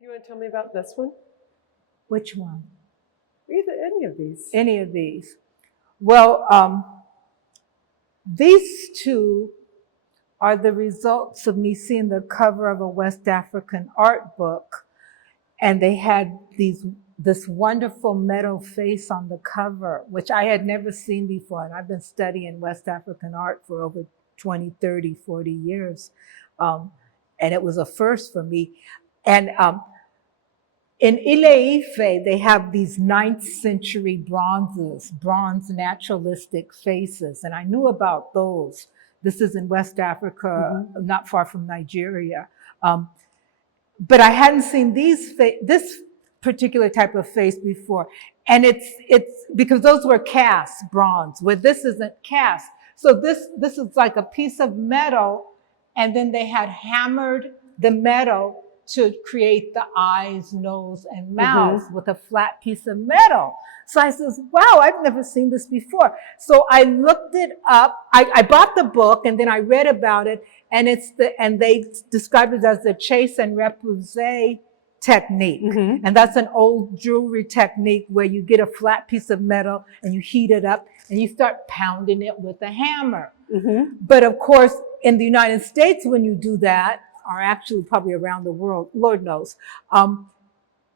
You want to tell me about this one? Which one? Either any of these. Any of these. Well, these two are the results of me seeing the cover of a West African art book, and they had this wonderful metal face on the cover, which I had never seen before. And I've been studying West African art for over 20, 30, 40 years. And it was a first for me. And in Ile-Ife, they have these 9th century bronze naturalistic faces. And I knew about those. This is in West Africa, not far from Nigeria. But I hadn't seen this particular type of face before. And it's because those were cast bronze, where this isn't cast. So this is like a piece of metal, and then they had hammered the metal to create the eyes, nose, and mouth with a flat piece of metal. So I says, wow, I've never seen this before. So I looked it up. I bought the book, and then I read about it, and they described it as the chase and repousse technique. And that's an old jewelry technique where you get a flat piece of metal and you heat it up and you start pounding it with a hammer. But of course, in the United States, when you do that, or actually probably around the world, Lord knows,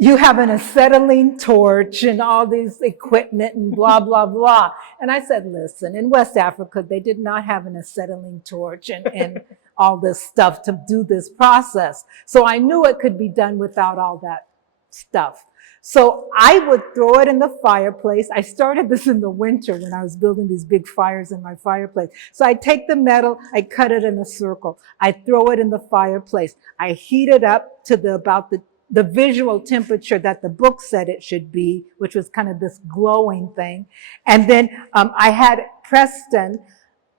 you have an acetylene torch and all these equipment and blah, blah, blah. And I said, listen, in West Africa, they did not have an acetylene torch and all this stuff to do this process. So I knew it could be done without all that stuff. So I would throw it in the fireplace. I started this in the winter when I was building these big fires in my fireplace. So I take the metal, I cut it in a circle. I throw it in the fireplace. I heat it up to about the visual temperature that the book said it should be, which was kind of this glowing thing. And then I had Preston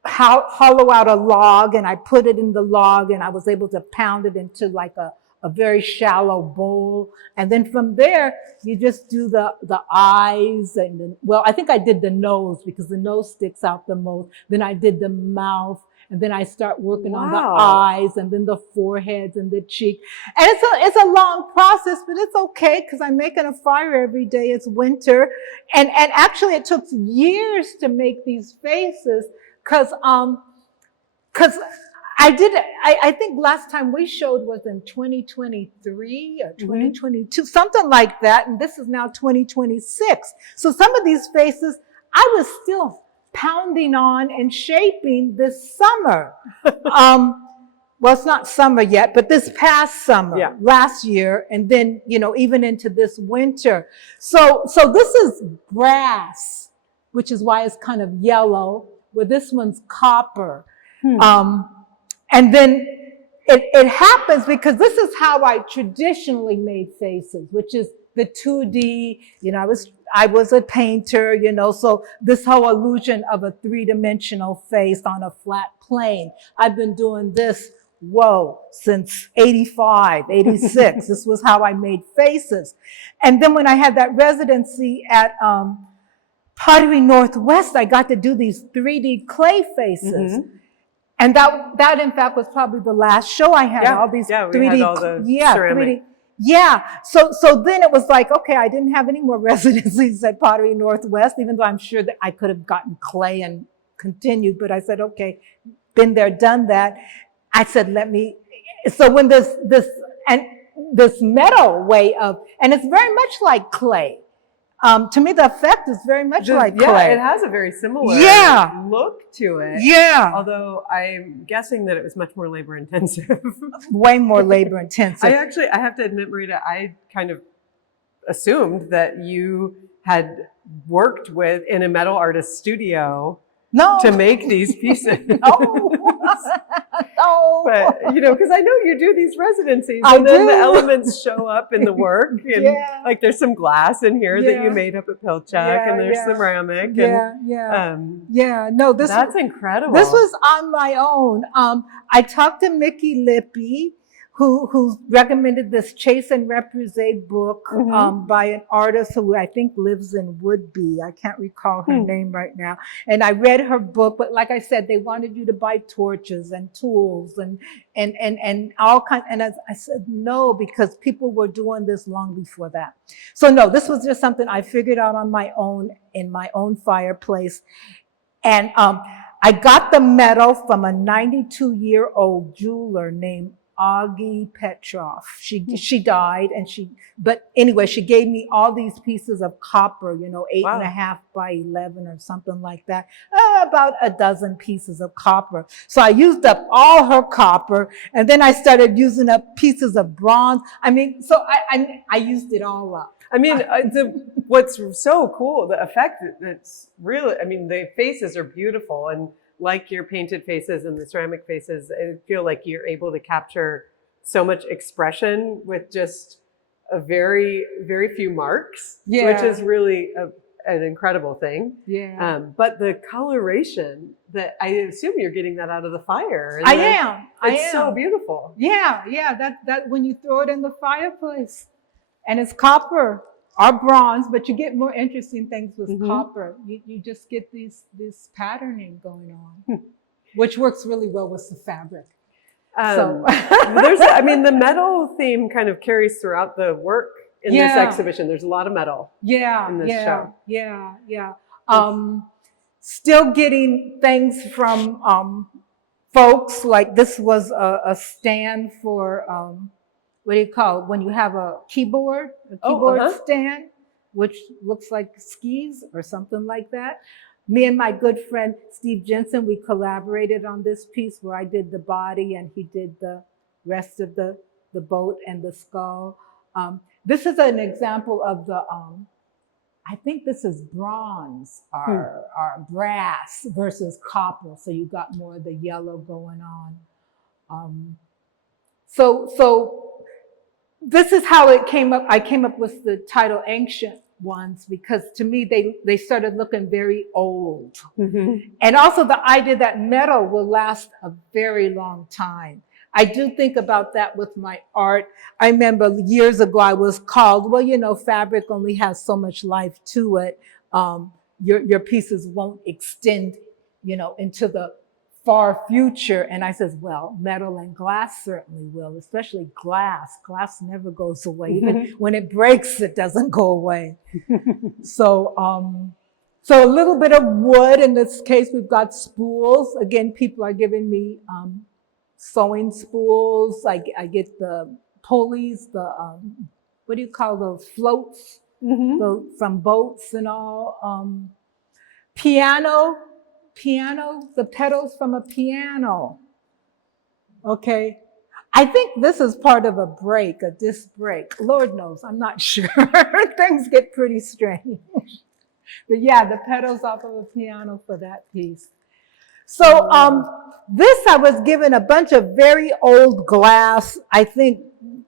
hollow out a log, and I put it in the log, and I was able to pound it into like a very shallow bowl. And then from there, you just do the eyes and well, I think I did the nose because the nose sticks out the most. Then I did the mouth, and then I start working on the eyes, and then the foreheads and the cheek. And it's a long process, but it's okay because I'm making a fire every day. It's winter. And actually it took years to make these faces because I think last time we showed was in 2023 or 2022, something like that. And this is now 2026. So some of these faces I was still pounding on and shaping this summer. Well, it's not summer yet, but this past summer, last year, and then, even into this winter. So this is brass, which is why it's kind of yellow, where this one's copper. And then it happens because this is how I traditionally made faces, which is the 2D, I was a painter, so this whole illusion of a 3-dimensional face on a flat plane. I've been doing this, since 85, 86. This was how I made faces. And then when I had that residency at Pottery Northwest, I got to do these 3D clay faces. And that in fact was probably the last show I had. All these 3D, had all the ceramic. 3D. So then it was like, okay, I didn't have any more residencies at Pottery Northwest, even though I'm sure that I could have gotten clay and continued. But I said, okay, been there, done that. I said, so when this metal way of, and it's very much like clay. To me, the effect is very much like clay. Yeah, it has a very similar look to it. Yeah. Although I'm guessing that it was much more labor intensive. Way more labor intensive. I have to admit, Marita, I kind of assumed that you had worked in a metal artist studio to make these pieces. No. But, because I know you do these residencies and then the elements show up in the work. And like there's some glass in here that you made up at Pilchuck and there's ceramic. That's incredible. This was on my own. I talked to Mickey Lippy, who recommended this Chase and Reprise book by an artist who I think lives in Woodby. I can't recall her name right now. And I read her book, but like I said, they wanted you to buy torches and tools and all kinds. And I said no, because people were doing this long before that. So no, this was just something I figured out on my own in my own fireplace. And I got the metal from a 92-year-old jeweler named Augie Petrov. She died, but anyway, she gave me all these pieces of copper, 8.5 by 11 or something like that, about a dozen pieces of copper. So I used up all her copper, and then I started using up pieces of bronze. I mean, so I used it all up. I mean, what's so cool, the effect that's really, I mean, the faces are beautiful, and like your painted faces and the ceramic faces, I feel like you're able to capture so much expression with just a very, very few marks, which is really an incredible thing. Yeah. But the coloration, that I assume you're getting that out of the fire. I am. It's so beautiful. Yeah. That when you throw it in the fireplace, and it's copper or bronze, but you get more interesting things with copper. You just get this patterning going on, which works really well with the fabric. I mean, the metal theme kind of carries throughout the work in this exhibition. There's a lot of metal in this show. Yeah. Still getting things from folks, like this was a stand for, what do you call it? When you have a keyboard stand, which looks like skis or something like that. Me and my good friend, Steve Jensen, we collaborated on this piece where I did the body and he did the rest of the boat and the skull. This is an example of the, I think this is bronze or brass versus copper. So you got more of the yellow going on. So this is how it came up. I came up with the title Ancient Ones because to me, they started looking very old. And also the idea that metal will last a very long time. I do think about that with my art. I remember years ago, I was called, well, fabric only has so much life to it. Your pieces won't extend, into the far future. And I says, well, metal and glass certainly will, especially glass. Glass never goes away. Even when it breaks, it doesn't go away. So a little bit of wood. In this case, we've got spools. Again, people are giving me sewing spools. I get the pulleys, the, what do you call those, floats from boats and all. Piano, the pedals from a piano. Okay. I think this is part of a disc brake. Lord knows, I'm not sure. Things get pretty strange. But yeah, the pedals off of a piano for that piece. So this, I was given a bunch of very old glass, I think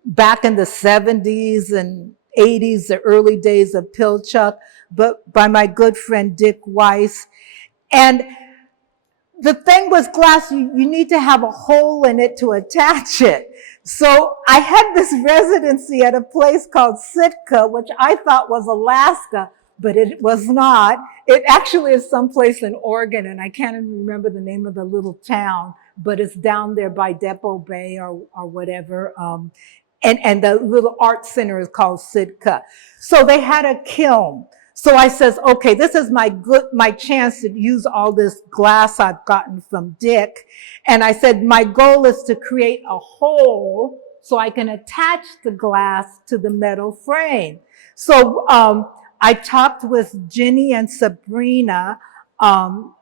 back in the 70s and 80s, the early days of Pilchuck, but by my good friend Dick Weiss. And the thing with glass, you need to have a hole in it to attach it. So I had this residency at a place called Sitka, which I thought was Alaska, but it was not. It actually is someplace in Oregon, and I can't even remember the name of the little town, but it's down there by Depot Bay or whatever. And the little art center is called Sitka. So they had a kiln. So I says, okay, this is my chance to use all this glass I've gotten from Dick. And I said, my goal is to create a hole so I can attach the glass to the metal frame. So, I talked with Jenny and Sabrina, and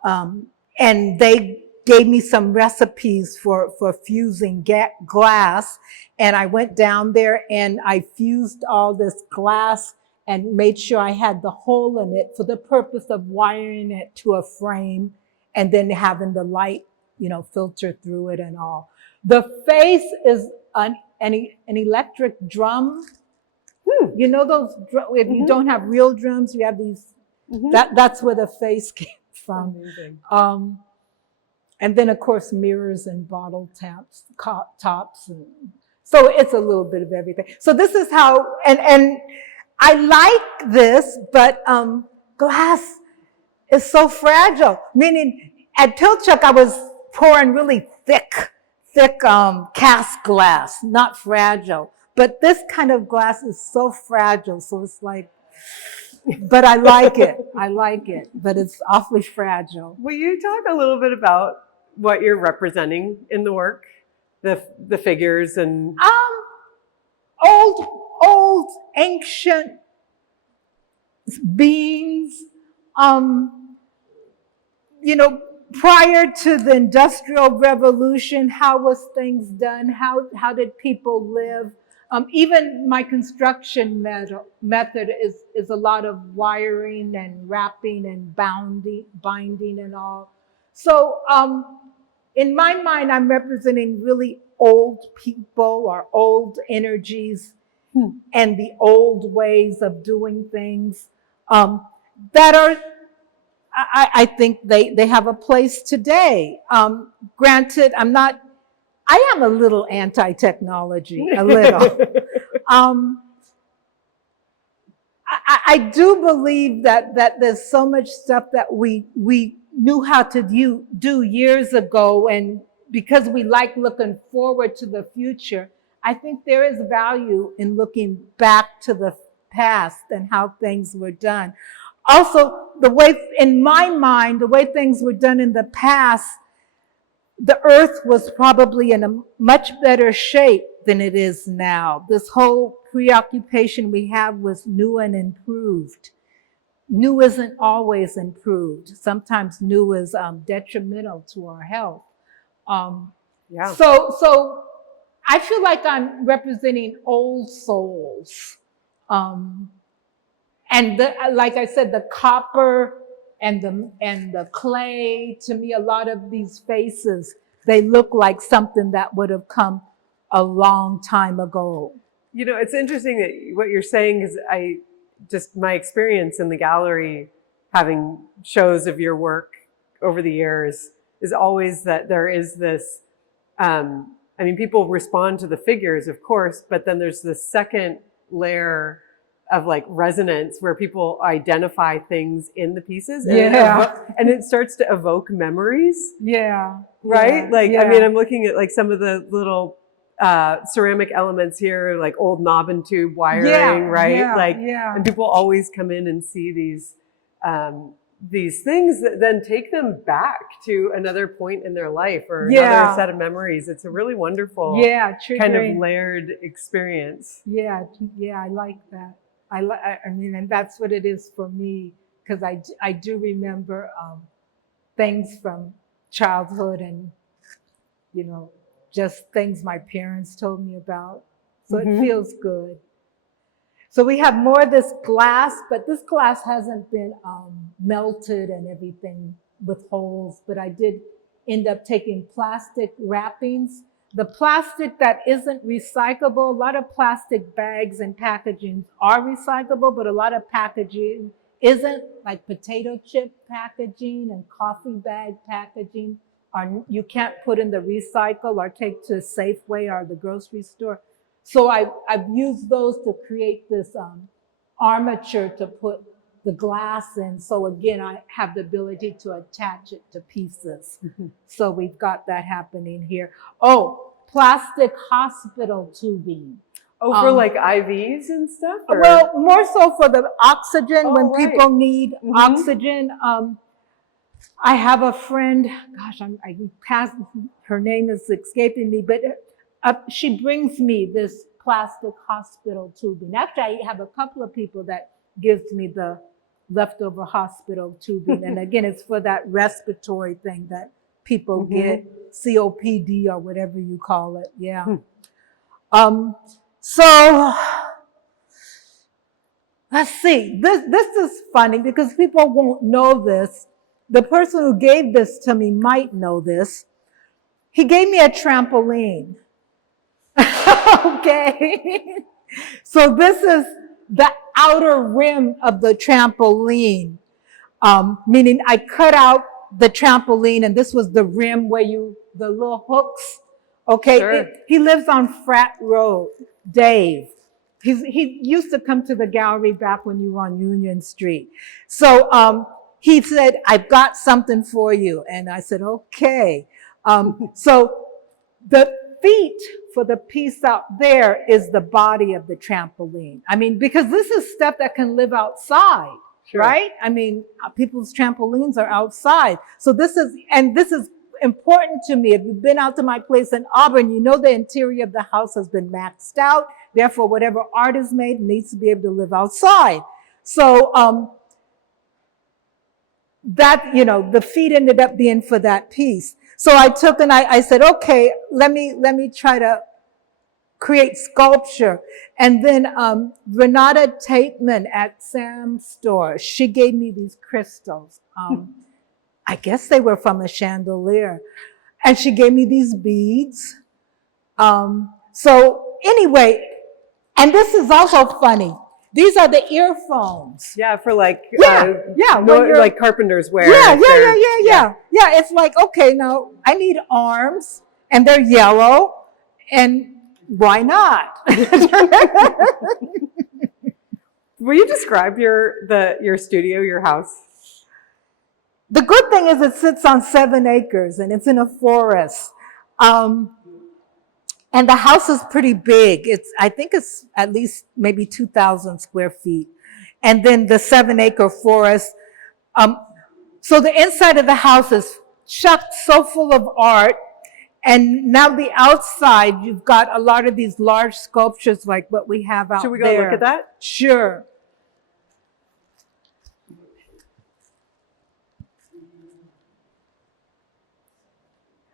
they gave me some recipes for fusing glass. And I went down there and I fused all this glass and made sure I had the hole in it for the purpose of wiring it to a frame and then having the light, filter through it and all. The face is an electric drum. You know those, if you don't have real drums, you have these, that's where the face came from. And then of course mirrors and bottle tops. And So it's a little bit of everything. So this is how, and I like this, but glass is so fragile. Meaning at Pilchuck, I was pouring really thick cast glass, not fragile. But this kind of glass is so fragile. So it's like, but I like it. I like it, but it's awfully fragile. Will you talk a little bit about what you're representing in the work, the figures and old ancient beings. You know, prior to the Industrial Revolution, how was things done? How did people live? Even my construction method is a lot of wiring and wrapping and binding and all. So in my mind, I'm representing really old people or old energies and the old ways of doing things that are, I think they have a place today. Granted, I am a little anti-technology, a little. I do believe that there's so much stuff that we knew how to do years ago, and because we like looking forward to the future, I think there is value in looking back to the past and how things were done. Also, in my mind, the way things were done in the past, the earth was probably in a much better shape than it is now. This whole preoccupation we have with new and improved. New isn't always improved. Sometimes new is detrimental to our health. yeah. So I feel like I'm representing old souls. And like I said, the copper and the clay, to me, a lot of these faces, they look like something that would have come a long time ago. You know, it's interesting that what you're saying is my experience in the gallery, having shows of your work over the years, is always that there is this, people respond to the figures, of course, but then there's this second layer of like resonance where people identify things in the pieces and it starts to evoke memories. Yeah. Right? I'm looking at like some of the little ceramic elements here, like old knob and tube wiring, right? And people always come in and see these things that then take them back to another point in their life or another set of memories. It's a really wonderful kind of layered experience. Yeah, I like that. And that's what it is for me, because I do remember things from childhood and, just things my parents told me about. So it feels good. So we have more of this glass, but this glass hasn't been melted and everything with holes, but I did end up taking plastic wrappings. The plastic that isn't recyclable, a lot of plastic bags and packaging are recyclable, but a lot of packaging isn't, like potato chip packaging and coffee bag packaging. You can't put in the recycle or take to Safeway or the grocery store. So I've used those to create this armature to put the glass in. So again, I have the ability to attach it to pieces. So we've got that happening here. Oh, plastic hospital tubing. Oh, for like IVs and stuff? Or? Well, more so for the oxygen when people need oxygen. I have a friend, her name is escaping me, but she brings me this plastic hospital tubing. Actually, I have a couple of people that gives me the leftover hospital tubing. And again, it's for that respiratory thing that people get, COPD or whatever you call it. Yeah. So let's see. This is funny because people won't know this. The person who gave this to me might know this. He gave me a trampoline. Okay. So this is the outer rim of the trampoline, meaning I cut out the trampoline and this was the rim where the little hooks Okay, Sure. he lives on Frat Road, Dave. He used to come to the gallery back when you were on Union Street. So he said, I've got something for you. And I said, okay. So the feet for the piece out there is the body of the trampoline. I mean, because this is stuff that can live outside, Sure. right? I mean, people's trampolines are outside. So this is important to me. If you've been out to my place in Auburn, you know the interior of the house has been maxed out. Therefore, whatever art is made needs to be able to live outside. So that, you know, the feet ended up being for that piece. So I took and I said, okay, let me try to create sculpture. And then Renata Tateman at Sam's store, she gave me these crystals. I guess they were from a chandelier. And she gave me these beads. So anyway, and this is also funny. These are the earphones. Yeah, for like, like carpenters wear. Yeah. It's like, okay, now I need arms and they're yellow and why not? Will you describe your studio, your house? The good thing is it sits on 7 acres and it's in a forest. And the house is pretty big. I think it's at least maybe 2,000 square feet. And then the 7-acre forest. So the inside of the house is chucked so full of art. And now the outside, you've got a lot of these large sculptures like what we have out there. Should we go look at that? Sure.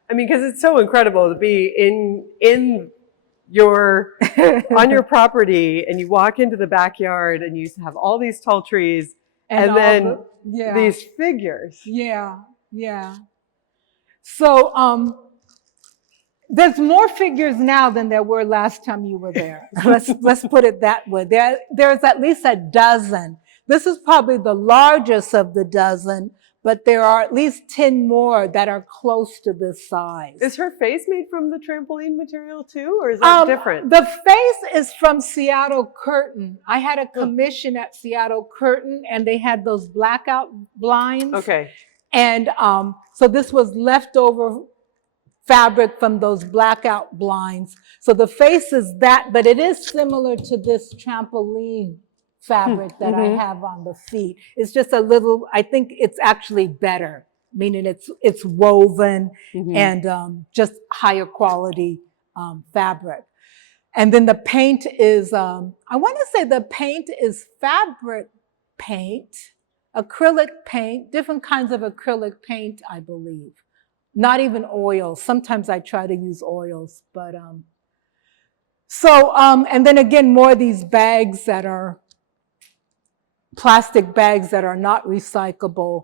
I mean, because it's so incredible to be in your on your property, and you walk into the backyard, and you have all these tall trees, and then these figures. Yeah. So there's more figures now than there were last time you were there. Let's put it that way. There's at least a dozen. This is probably the largest of the dozen. But there are at least 10 more that are close to this size. Is her face made from the trampoline material too, or is that different? The face is from Seattle Curtain. I had a commission at Seattle Curtain, and they had those blackout blinds. Okay. And so this was leftover fabric from those blackout blinds. So the face is that, but it is similar to this trampoline fabric that I have on the feet. It's just a little, I think it's actually better, meaning it's woven and just higher quality fabric. And then the paint is, I want to say the paint is fabric paint, acrylic paint, different kinds of acrylic paint, I believe. Not even oils. Sometimes I try to use oils, but and then again, more of these bags that are plastic bags that are not recyclable,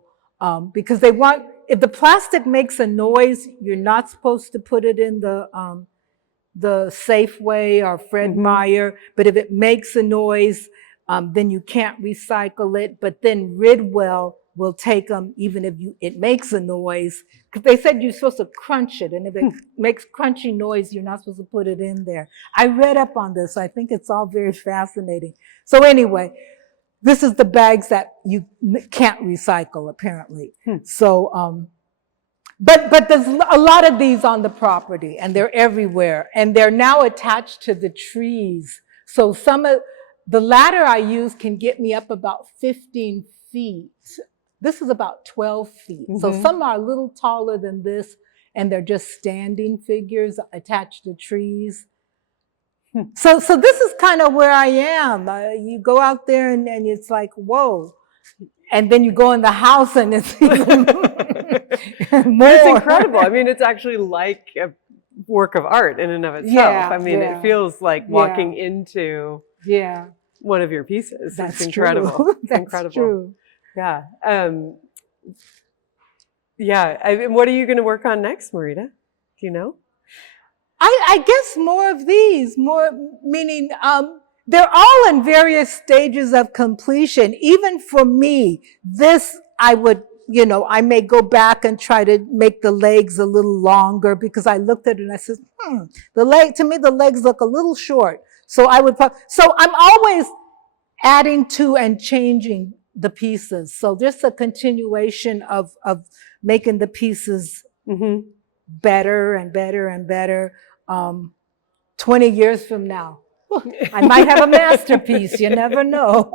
because if the plastic makes a noise, you're not supposed to put it in the Safeway or Fred Meyer, but if it makes a noise, then you can't recycle it. But then Ridwell will take them even if it makes a noise, because they said you're supposed to crunch it, and if it makes crunchy noise, you're not supposed to put it in there. I read up on this. I think it's all very fascinating. So anyway, this is the bags that you can't recycle, apparently. So, but there's a lot of these on the property, and they're everywhere, and they're now attached to the trees. So some of the ladder I use can get me up about 15 feet. This is about 12 feet. So some are a little taller than this, and they're just standing figures attached to trees. So this is kind of where I am. You go out there and it's like, whoa. And then you go in the house and it's even more. It's incredible. I mean, it's actually like a work of art in and of itself. I mean, it feels like walking into one of your pieces. That's it's incredible. True. That's incredible. True. Yeah. What are you going to work on next, Marita? Do you know? I guess more of these, meaning they're all in various stages of completion. Even for me, this I would you know, I may go back and try to make the legs a little longer because I looked at it and I said, to me, the legs look a little short. So so I'm always adding to and changing the pieces. So just a continuation of making the pieces better and better and better. 20 years from now, I might have a masterpiece. You never know.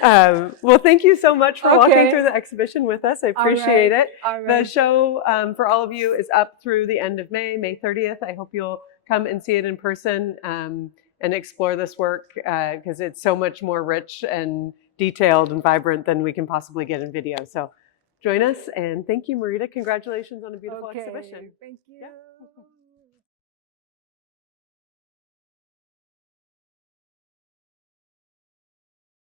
Well, thank you so much for walking through the exhibition with us. I appreciate it. All right. The show for all of you is up through the end of May 30th. I hope you'll come and see it in person and explore this work because it's so much more rich and detailed and vibrant than we can possibly get in video. So join us, and thank you, Marita. Congratulations on a beautiful exhibition. Thank you. Yeah.